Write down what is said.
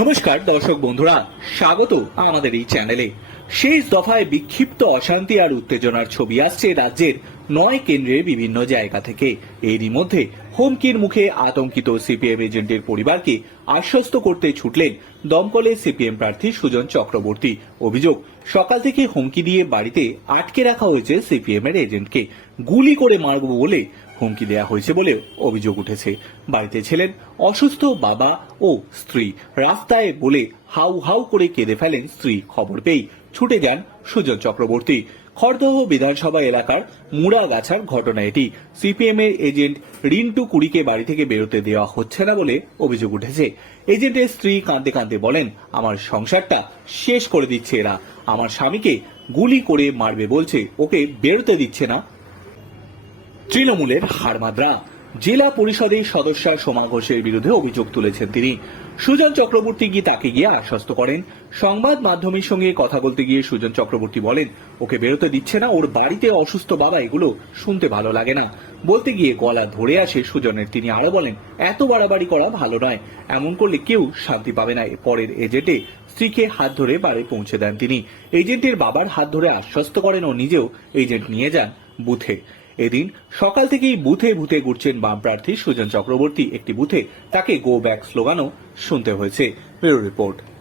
নমস্কার দর্শক বন্ধুরা, স্বাগত আমাদের এই চ্যানেলে। শেষ দফায় বিক্ষিপ্ত অশান্তি আর উত্তেজনার ছবি আসছে রাজ্যের নয় কেন্দ্রের বিভিন্ন জায়গা থেকে। এরই মধ্যে হুমকির মুখে আতঙ্কিত সিপিএম এজেন্টের পরিবারকে আশ্বস্ত করতে ছুটলেন দমকলে সিপিএম প্রার্থী সুজন চক্রবর্তী। অভিযোগ, সকাল থেকে হুমকি দিয়ে বাড়িতে আটকে রাখা হয়েছে সিপিএম এর এজেন্টকে। গুলি করে মারব বলে হুমকি দেওয়া হয়েছে বলে অভিযোগ উঠেছে। বাড়িতে ছিলেন অসুস্থ বাবা ও স্ত্রী। রাস্তায় বলে হাউ হাউ করে কেঁদে ফেলেন স্ত্রী। খবর পেয়ে ছুটে যান সুজন চক্রবর্তী। খড়দহ বিধানসভা এলাকার মুড়াগাছার ঘটনা এটি। সিপিএম এর এজেন্ট রিন্টু কুড়িকে বাড়ি থেকে বেরোতে দেওয়া হচ্ছে না বলে অভিযোগ উঠেছে। এজেন্টের স্ত্রী কাঁদতে কাঁদতে বলেন, আমার সংসারটা শেষ করে দিচ্ছে এরা। আমার স্বামীকে গুলি করে মারবে বলছে। ওকে বেরোতে দিচ্ছে না তৃণমূলের হারমাদ্রা। জেলা পরিষদের সদস্য সোমা ঘোষের বিরুদ্ধে অভিযোগ তুলেছেন তিনি। সুজন চক্রবর্তী গিয়ে তাকে গিয়ে আশ্বস্ত করেন। সংবাদ মাধ্যমের সঙ্গে কথা বলতে গিয়ে সুজন চক্রবর্তী বলেন, ওকে বেরোতে দিচ্ছে না, ওর বাড়িতে অসুস্থ বাবা এগুলো শুনতে ভালো লাগে না। বলতে গিয়ে গলা ধরে আসে সুজনের। তিনি আরও বলেন, এত বাড়াবাড়ি করা ভালো নয়। এমন করলে কেউ শান্তি পাবে না। পরের এজেন্টে স্ত্রীকে হাত ধরে বাড়ি পৌঁছে দেন তিনি। এজেন্টের বাবার হাত ধরে আশ্বস্ত করেন ও নিজেও এজেন্ট নিয়ে যান বুথে। এদিন সকাল থেকেই বুথে বুথে ঘুরছেন বাম প্রার্থী সুজন চক্রবর্তী। একটি বুথে তাকে গো ব্যাক স্লোগানও শুনতে হয়েছে। Bureau report.